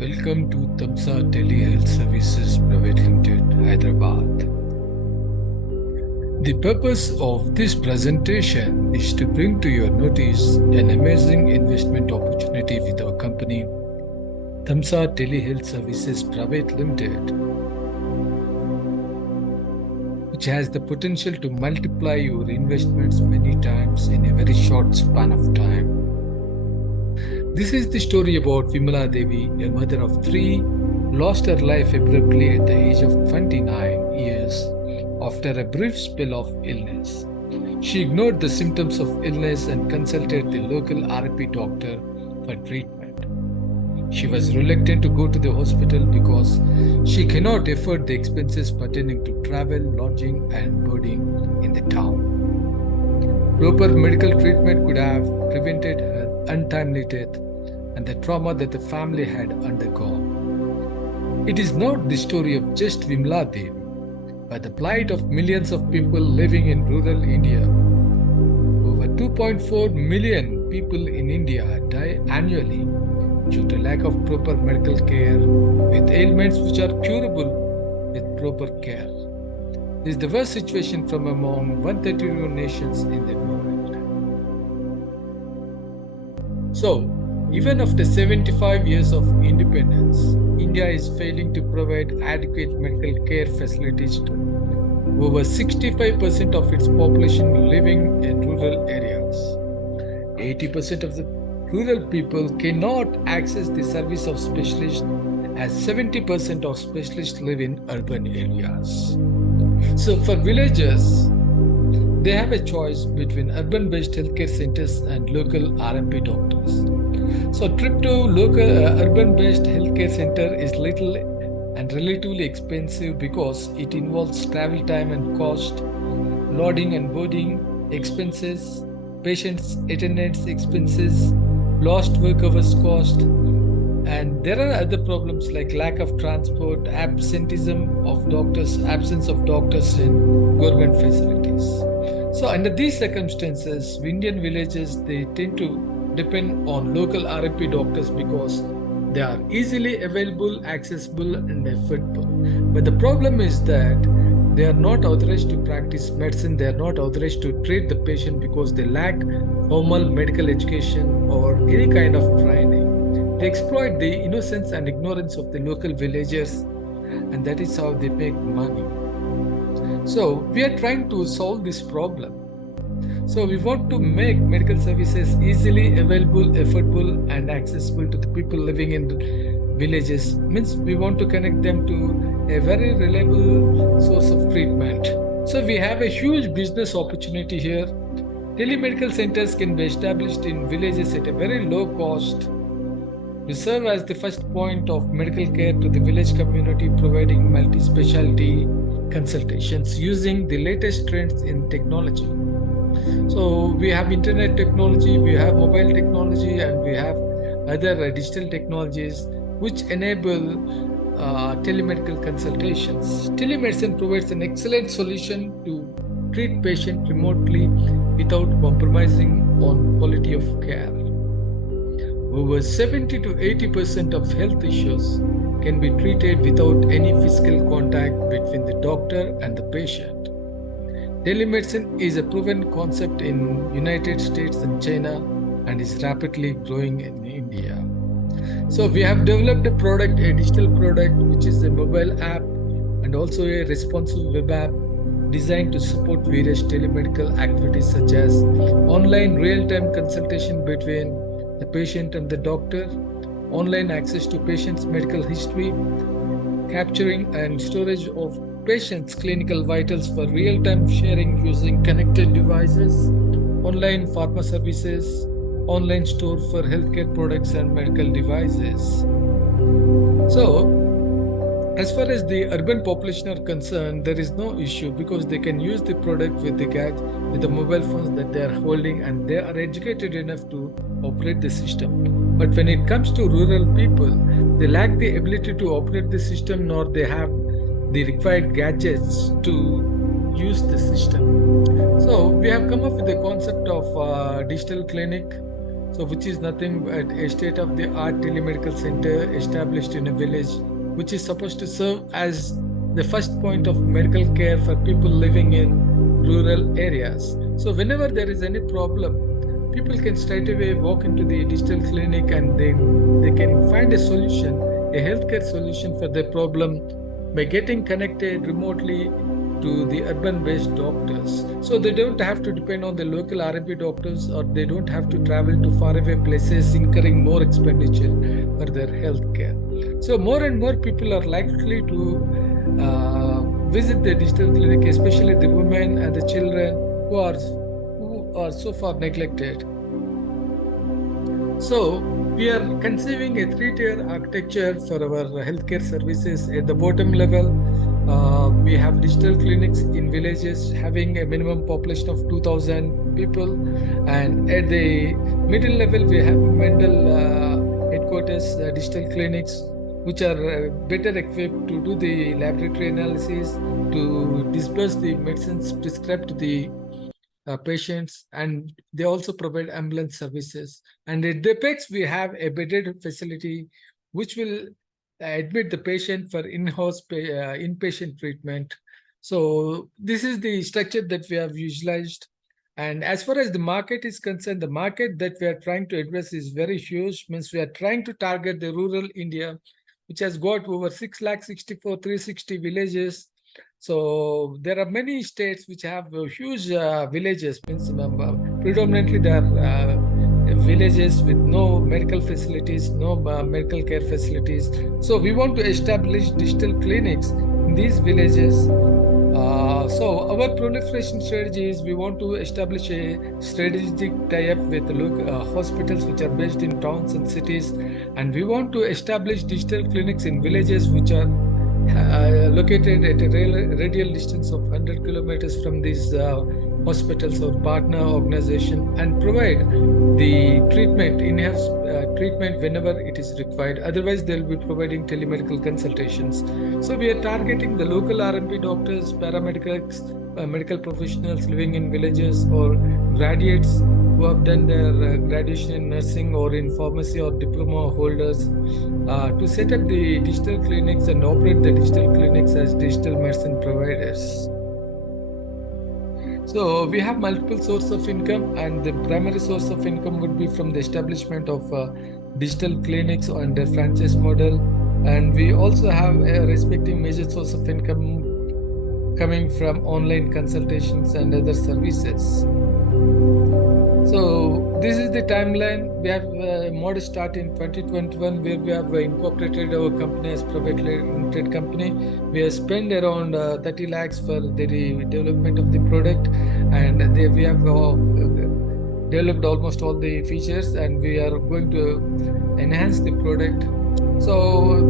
Welcome to THAMSAR Telehealth Services Private Limited, Hyderabad. The purpose of this presentation is to bring to your notice an amazing investment opportunity with our company, THAMSAR Telehealth Services Private Limited, which has the potential to multiply your investments many times in a very short span of time. This is the story about Vimala Devi, a mother of three, lost her life abruptly at the age of 29 years after a brief spell of illness. She ignored the symptoms of illness and consulted the local RP doctor for treatment. She was reluctant to go to the hospital because she cannot afford the expenses pertaining to travel, lodging, and boarding in the town. Proper medical treatment could have prevented her untimely death and the trauma that the family had undergone. It is not the story of just Vimala Devi, but the plight of millions of people living in rural India. Over 2.4 million people in India die annually due to lack of proper medical care with ailments which are curable with proper care. This is the worst situation from among 132 nations in the world. So, even after 75 years of independence, India is failing to provide adequate medical care facilities to over 65% of its population living in rural areas. 80% of the rural people cannot access the service of specialists, as 70% of specialists live in urban areas. So for villagers, they have a choice between urban-based healthcare centers and local RMP doctors. So trip to local urban-based healthcare center is little and relatively expensive because it involves travel time and cost, lodging and boarding expenses, patients' attendance expenses, lost work hours cost, and there are other problems like lack of transport, absenteeism of doctors, absence of doctors in government facilities. So under these circumstances, Indian villages, they tend to depend on local RMP doctors because they are easily available, accessible, and affordable. But the problem is that they are not authorized to practice medicine, they are not authorized to treat the patient because they lack formal medical education or any kind of training. They exploit the innocence and ignorance of the local villagers, and that is how they make money. So we are trying to solve this problem. So we want to make medical services easily available, affordable, and accessible to the people living in villages. Means we want to connect them to a very reliable source of treatment. So we have a huge business opportunity here. Telemedical centers can be established in villages at a very low cost to serve as the first point of medical care to the village community, providing multi-specialty consultations using the latest trends in technology. So we have internet technology, we have mobile technology, and we have other digital technologies which enable telemedical consultations. Telemedicine provides an excellent solution to treat patients remotely without compromising on quality of care. Over 70 to 80% of health issues can be treated without any physical contact between the doctor and the patient. Telemedicine is a proven concept in United States and China and is rapidly growing in India. So we have developed a product, a digital product, which is a mobile app and also a responsive web app designed to support various telemedical activities such as online real-time consultation between the patient and the doctor, online access to patient's medical history, capturing and storage of patients' clinical vitals for real-time sharing using connected devices, online pharma services, online store for healthcare products and medical devices. So, as far as the urban population are concerned, there is no issue because they can use the product with the mobile phones that they are holding, and they are educated enough to operate the system. But when it comes to rural people, they lack the ability to operate the system, nor they have the required gadgets to use the system. So we have come up with the concept of digital clinic So which is nothing but a state-of-the-art telemedical center established in a village, which is supposed to serve as the first point of medical care for people living in rural areas. So whenever there is any problem, people can straight away walk into the digital clinic and they can find a solution, a healthcare solution for their problem by getting connected remotely to the urban-based doctors. So they don't have to depend on the local R&B doctors, or they don't have to travel to faraway places, incurring more expenditure for their healthcare. So more and more people are likely to visit the digital clinic, especially the women and the children who are so far neglected. So we are conceiving a 3-tier architecture for our healthcare services. At the bottom level, we have digital clinics in villages having a minimum population of 2,000 people. And at the middle level, we have Mendel headquarters digital clinics, which are better equipped to do the laboratory analysis, to disperse the medicines prescribed to the patients, and they also provide ambulance services. And at the apex, we have a bedded facility which will admit the patient for in-house inpatient treatment. So this is the structure that we have visualized. And as far as the market is concerned, the market that we are trying to address is very huge. Means we are trying to target the rural India, which has got over 6,64,360 villages. So there are many states which have huge villages. Means predominantly they are villages with no medical facilities, no medical care facilities. So we want to establish digital clinics in these villages. So our proliferation strategy is we want to establish a strategic tie-up with local hospitals which are based in towns and cities, and we want to establish digital clinics in villages which are located at a radial distance of 100 kilometers from these hospitals or partner organization, and provide the treatment, in-house treatment whenever it is required. Otherwise, they'll be providing telemedical consultations. So we are targeting the local R&B doctors, paramedics, medical professionals living in villages, or graduates who have done their graduation in nursing or in pharmacy, or diploma holders, to set up the digital clinics and operate the digital clinics as digital medicine providers. So we have multiple sources of income, and the primary source of income would be from the establishment of digital clinics on the franchise model. And we also have a respective major source of income coming from online consultations and other services. So this is the timeline. We have a modest start in 2021, where we have incorporated our company as privately limited company. We have spent around 30 lakhs for the development of the product, and we have developed almost all the features, and we are going to enhance the product. So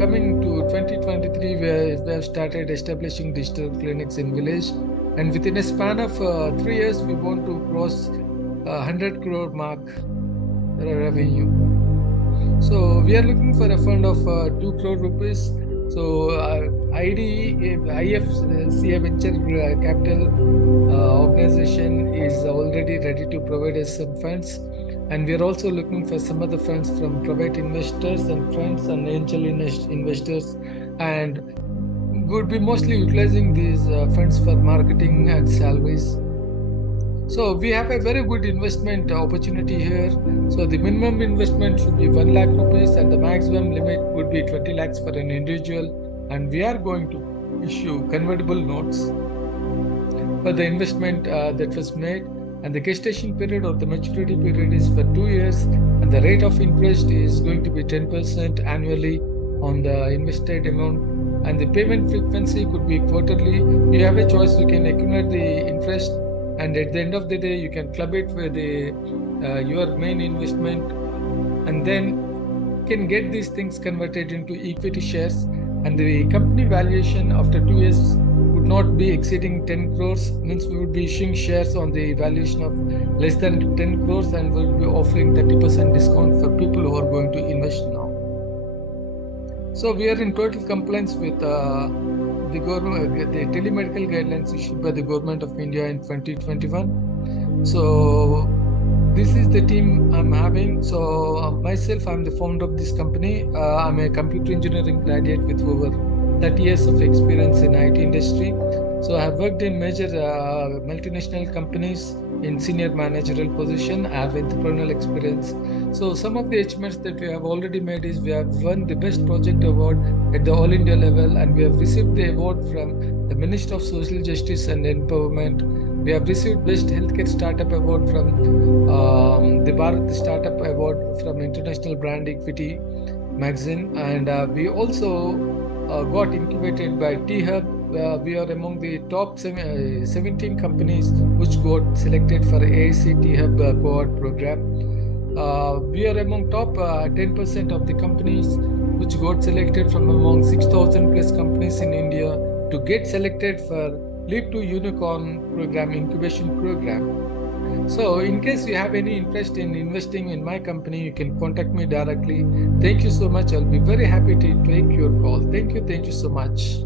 coming to 2023, we have started establishing digital clinics in village, and within a span of 3 years, we want to cross 100 crore mark revenue. So we are looking for a fund of 2 crore rupees. So IFCA Venture Capital organization is already ready to provide us some funds. And we are also looking for some other funds from private investors and friends and angel investors. And would be mostly utilizing these funds for marketing and salaries. So we have a very good investment opportunity here. So the minimum investment should be 1 lakh rupees, and the maximum limit would be 20 lakhs for an individual. And we are going to issue convertible notes for the investment that was made. And the gestation period or the maturity period is for 2 years, and the rate of interest is going to be 10% annually on the invested amount. And the payment frequency could be quarterly. You have a choice. You can accumulate the interest, and at the end of the day, you can club it with your main investment, and then can get these things converted into equity shares. And the company valuation after 2 years would not be exceeding 10 crores. Means we would be issuing shares on the valuation of less than 10 crores, and we will be offering 30% discount for people who are going to invest now. So we are in total compliance with the government, the telemedical guidelines issued by the government of India in 2021. So this is the team I'm having. So myself, I'm the founder of this company. I'm a computer engineering graduate with over 30 years of experience in IT industry. So I have worked in major multinational companies in senior managerial position. I have entrepreneurial experience. So some of the achievements that we have already made is we have won the best project award at the all India level, and we have received the award from the Minister of Social Justice and Empowerment. We have received Best Healthcare Startup Award from the Bharat Startup Award from International Brand Equity magazine, and we also got incubated by T-Hub. We are among the top 17 companies which got selected for AIC T-Hub cohort program. We are among top 10% of the companies which got selected from among 6,000 plus companies in India to get selected for Leap to Unicorn program, incubation program. So in case you have any interest in investing in my company, you can contact me directly. Thank you so much. I'll be very happy to take your call. Thank you so much.